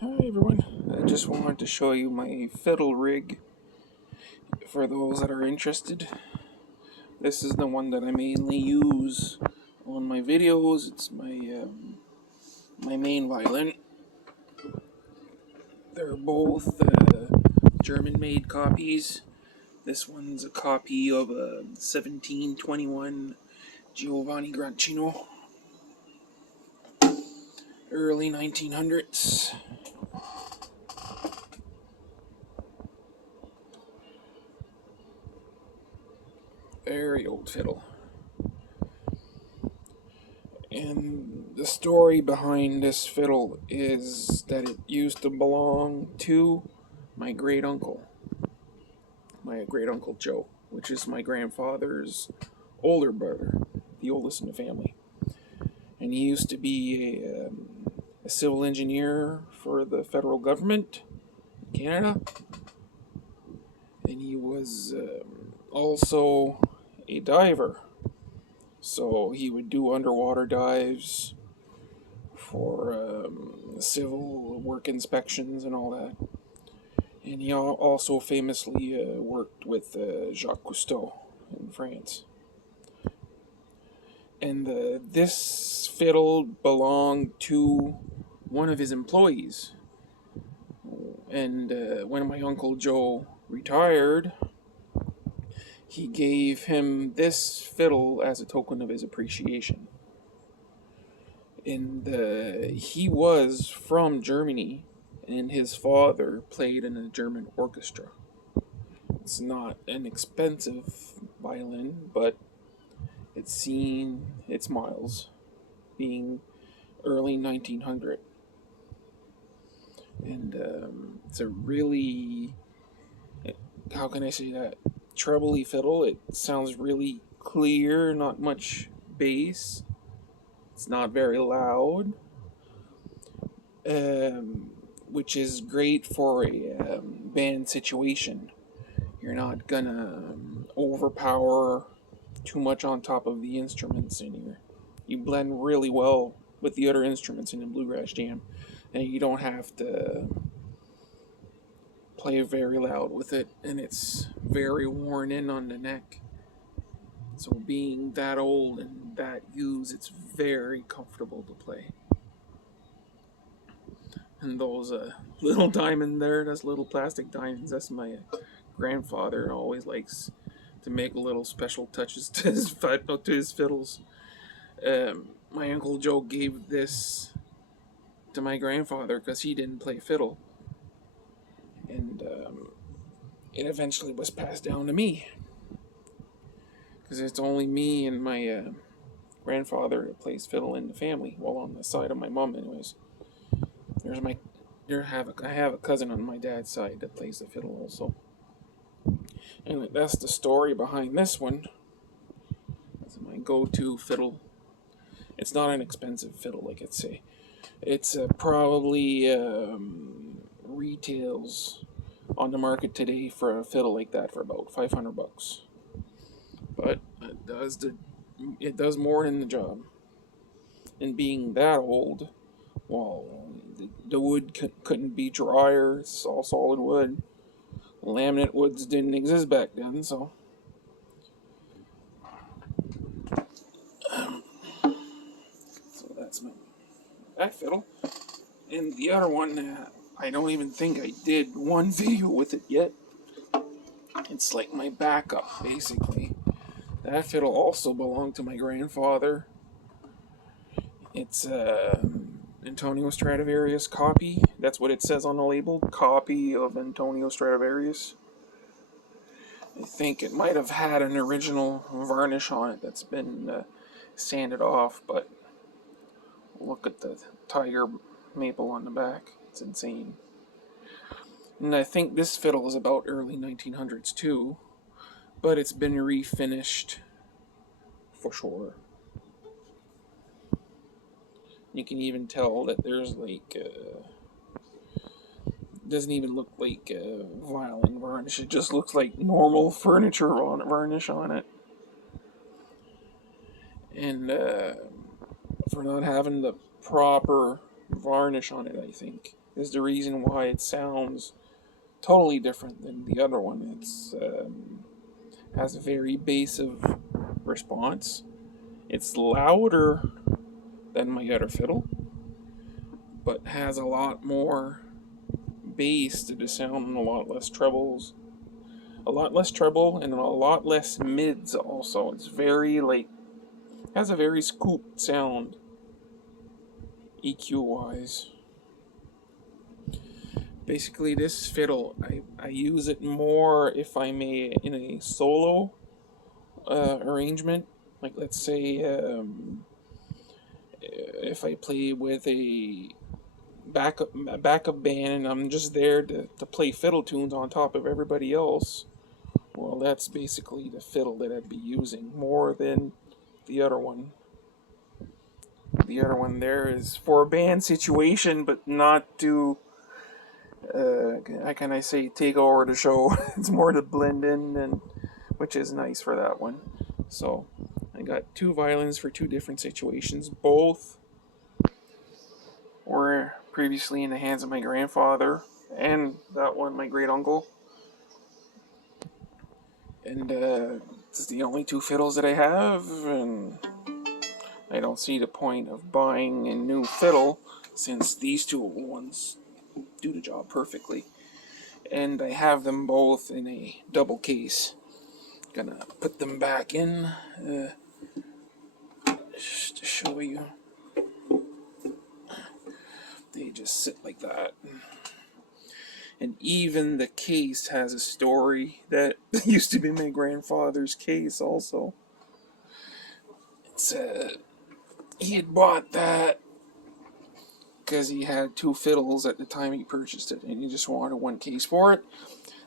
Hi everyone, I just wanted to show you my fiddle rig for those that are interested. This is the one that I mainly use on my videos. It's my main violin. They're both German-made copies. This one's a copy of a 1721 Giovanni Grancino, early 1900s. Very old fiddle. And the story behind this fiddle is that it used to belong to my great uncle, Joe, which is my grandfather's older brother, the oldest in the family. And he used to be a civil engineer for the federal government in Canada. And he was also a diver. So he would do underwater dives for civil work inspections and all that. And he also famously worked with Jacques Cousteau in France. And this fiddle belonged to one of his employees. And when my Uncle Joe retired, he gave him this fiddle as a token of his appreciation. And he was from Germany, and his father played in a German orchestra. It's not an expensive violin, but it's seen its miles, being early 1900. And it's a really, how can I say that, trebly fiddle. It sounds really clear, not much bass. It's not very loud, which is great for a band situation. You're not gonna overpower too much on top of the instruments, and you blend really well with the other instruments in a bluegrass jam, and you don't have to play very loud with it, and it's very worn in on the neck. So being that old and that used, it's very comfortable to play. And those little diamond there, those little plastic diamonds, that's my grandfather always likes to make little special touches to his fiddles. My Uncle Joe gave this to my grandfather because he didn't play fiddle. And it eventually was passed down to me. Because it's only me and my grandfather that plays fiddle in the family. Well, on the side of my mom, anyways. I have a cousin on my dad's side that plays the fiddle also. Anyway, that's the story behind this one. That's my go-to fiddle. It's not an expensive fiddle, like I'd say. It's probably retails on the market today for a fiddle like that for about $500. But it does more than the job. And being that old, well, the wood couldn't be drier. It's all solid wood. Laminate woods didn't exist back then, so that's that fiddle. And the other one, I don't even think I did one video with it yet. It's like my backup, basically. That fiddle also belonged to my grandfather. It's Antonio Stradivarius copy. That's what it says on the label. Copy of Antonio Stradivarius. I think it might have had an original varnish on it that's been sanded off, but look at the tiger maple on the back. It's insane. And I think this fiddle is about early 1900s too, but it's been refinished for sure. You can even tell that there's like doesn't even look like violin varnish. It just looks like normal furniture on varnish on it. And for not having the proper varnish on it, I think is the reason why it sounds totally different than the other one. It's has a very bassive response. It's louder than my other fiddle, but has a lot more bass to the sound and a lot less trebles. A lot less treble and a lot less mids also. It's very has a very scooped sound EQ wise. Basically this fiddle I use it more if I'm in a solo arrangement. Like let's say if I play with a backup band and I'm just there to play fiddle tunes on top of everybody else. Well, that's basically the fiddle that I'd be using more than the other one. The other one there is for a band situation, but not to, how can I say, take over the show. It's more to blend in, and which is nice for that one. So I got two violins for two different situations. Both were previously in the hands of my grandfather, and that one my great uncle. And it's the only two fiddles that I have, and I don't see the point of buying a new fiddle since these two old ones do the job perfectly. And I have them both in a double case. Gonna put them back in just to show you. They just sit like that. And even the case has a story that used to be my grandfather's case also. It's he had bought that because he had two fiddles at the time he purchased it, and he just wanted one case for it.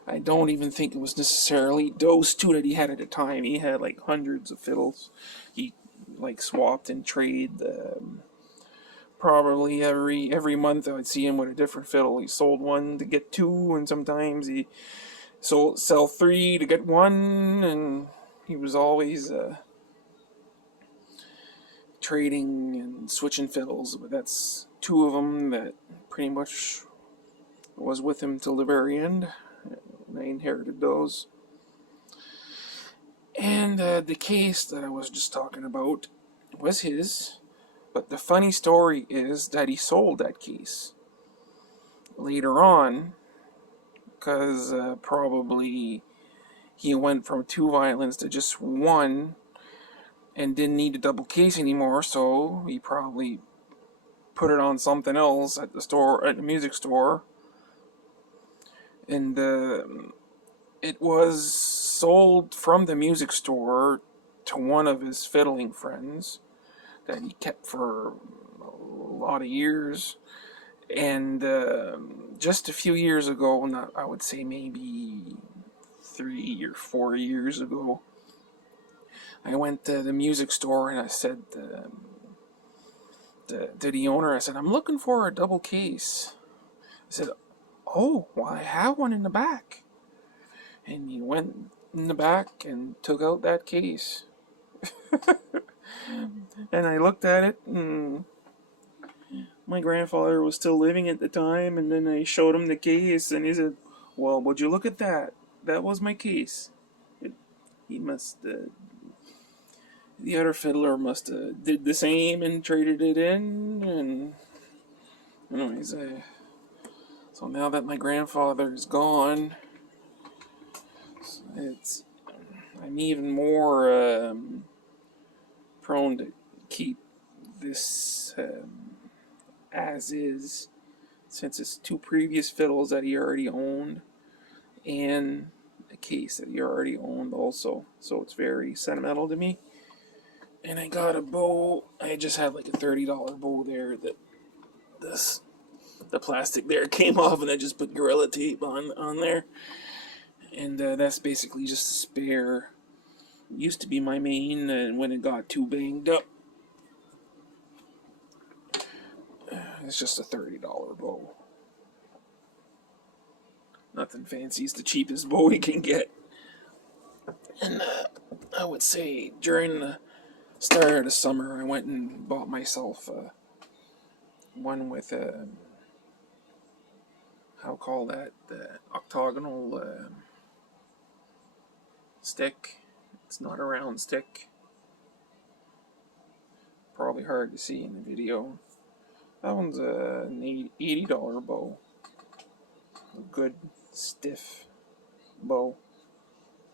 I don't even think it was necessarily those two that he had at the time. He had like hundreds of fiddles. He like swapped and traded. Probably every month I would see him with a different fiddle. He sold one to get two, and sometimes he sell three to get one, and he was always trading and switching fiddles. But that's two of them that pretty much was with him till the very end. And I inherited those. And the case that I was just talking about was his. But the funny story is that he sold that case later on because probably he went from two violins to just one and didn't need a double case anymore, so he probably put it on something else at the music store, and it was sold from the music store to one of his fiddling friends that he kept for a lot of years. And just a few years ago, I would say maybe 3 or 4 years ago, I went to the music store and I said to the owner, I said, I'm looking for a double case. I said, oh, well, I have one in the back. And he went in the back and took out that case. And I looked at it, and my grandfather was still living at the time, and then I showed him the case, and he said, well, would you look at that? That was my case. He must, the other fiddler must have did the same and traded it in, and anyways, so now that my grandfather is gone, I'm even more prone to keep this as is, since it's two previous fiddles that he already owned and a case that he already owned also, so it's very sentimental to me. And I got a bow. I just had like a $30 bow there that the plastic there came off, and I just put Gorilla Tape on there, and that's basically just a spare. It used to be my main, and when it got too banged up, it's just a $30 bow. Nothing fancy. It's the cheapest bow we can get. And I would say during the start of the summer, I went and bought myself one with I'll call that the octagonal stick. It's not a round stick. Probably hard to see in the video. That one's an $80 bow. A good stiff bow.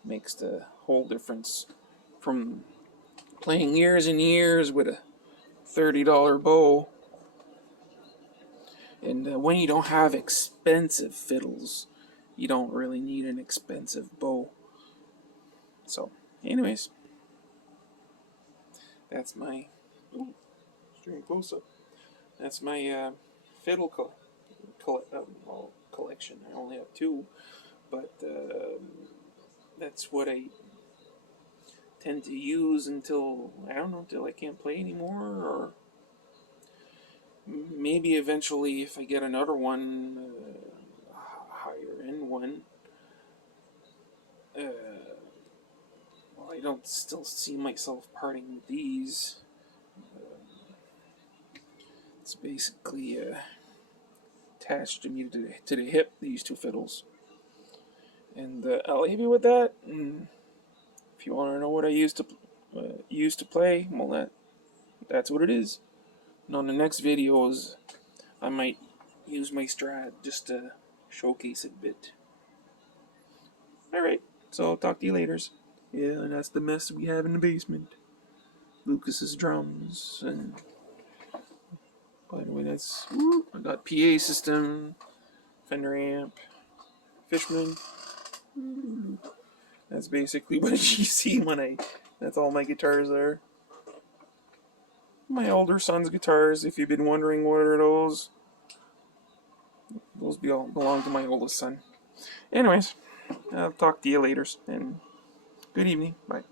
Makes the whole difference from playing years and years with a $30 bow. And when you don't have expensive fiddles, you don't really need an expensive bow. So, anyways, that's my string close up. That's my fiddle collection. I only have two, but that's what I tend to use until until I can't play anymore, or maybe eventually if I get another one, higher end one. Well, I don't still see myself parting with these. It's basically attached to me to the hip, these two fiddles. And I'll leave you with that. And if you want to know what I used to play, well, that's what it is. And on the next videos, I might use my Strat just to showcase it a bit. Alright, so I'll talk to you later. Yeah, and that's the mess we have in the basement. Lucas's drums, and by the way, I got PA system, Fender amp, Fishman. That's basically what you see that's all my guitars there. My older son's guitars, if you've been wondering what are those belong to my oldest son. Anyways, I'll talk to you later, and good evening. Bye.